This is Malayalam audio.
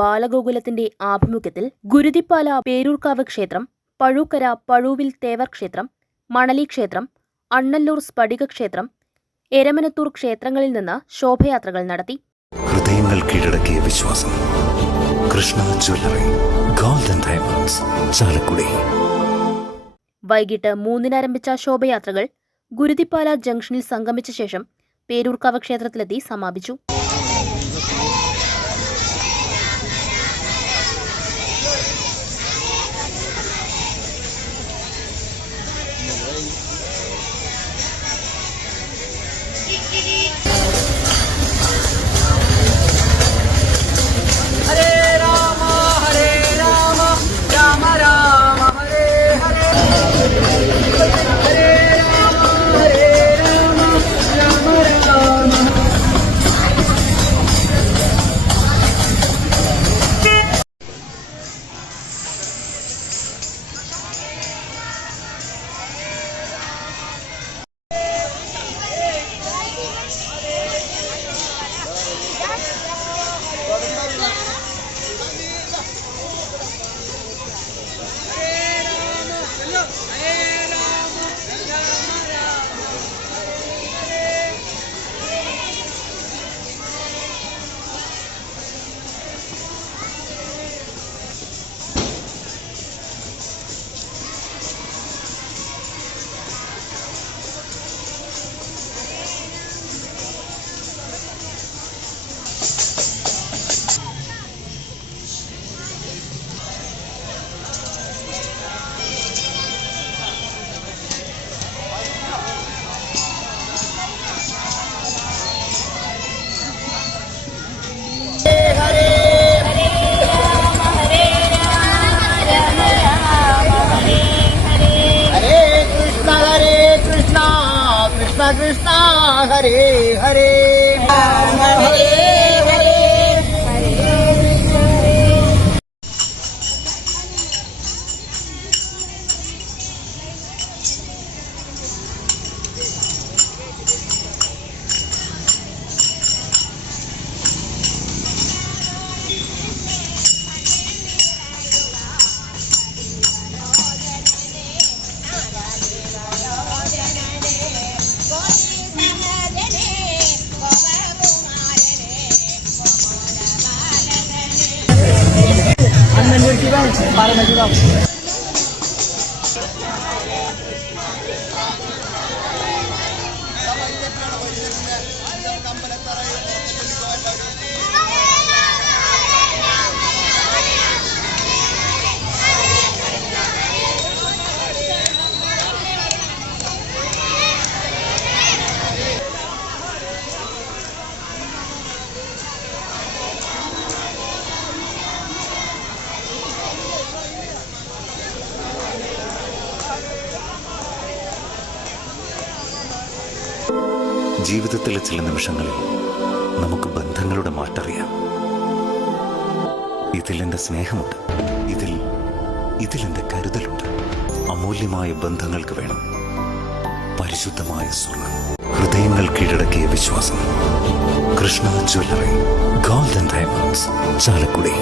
ബാലഗോകുലത്തിന്റെ ആഭിമുഖ്യത്തിൽ ഗുരുതിപ്പാല പേരൂർക്കാവ് ക്ഷേത്രം, പഴൂക്കര പഴൂവിൽ തേവർ ക്ഷേത്രം, മണലി ക്ഷേത്രം, അണ്ണല്ലൂർ സ്ഫടിക ക്ഷേത്രം, എരമനത്തൂർ ക്ഷേത്രങ്ങളിൽ നിന്ന് ശോഭയാത്രകൾ നടത്തി. ഹൃദയങ്ങൾ കീഴടക്കിയ വിശ്വാസം. Krishna jewellery, gold and diamonds, Chalakudy. വൈകിട്ട് 3-ന് ആരംഭിച്ച ശോഭയാത്രകൾ ഗുരുതിപ്പാല ജംഗ്ഷനിൽ സംഗമിച്ച ശേഷം പേരൂർക്കാവ് ക്ഷേത്രത്തിലെത്തി സമാപിച്ചു. कृष्ण हरे हरे हरे हरे ജീവിതത്തിലെ ചില നിമിഷങ്ങളിൽ നമുക്ക് ബന്ധങ്ങളുടെ മാറ്ററിയാം. ഇതിലെന്റെ സ്നേഹമുണ്ട്, ഇതിലെന്റെ കരുതലുണ്ട്. അമൂല്യമായ ബന്ധങ്ങൾക്ക് വേണം പരിശുദ്ധമായ സ്വർണം. ഹൃദയങ്ങൾ കീഴടക്കിയ വിശ്വാസം. Krishna jewellery, gold and diamonds, Chalakudy.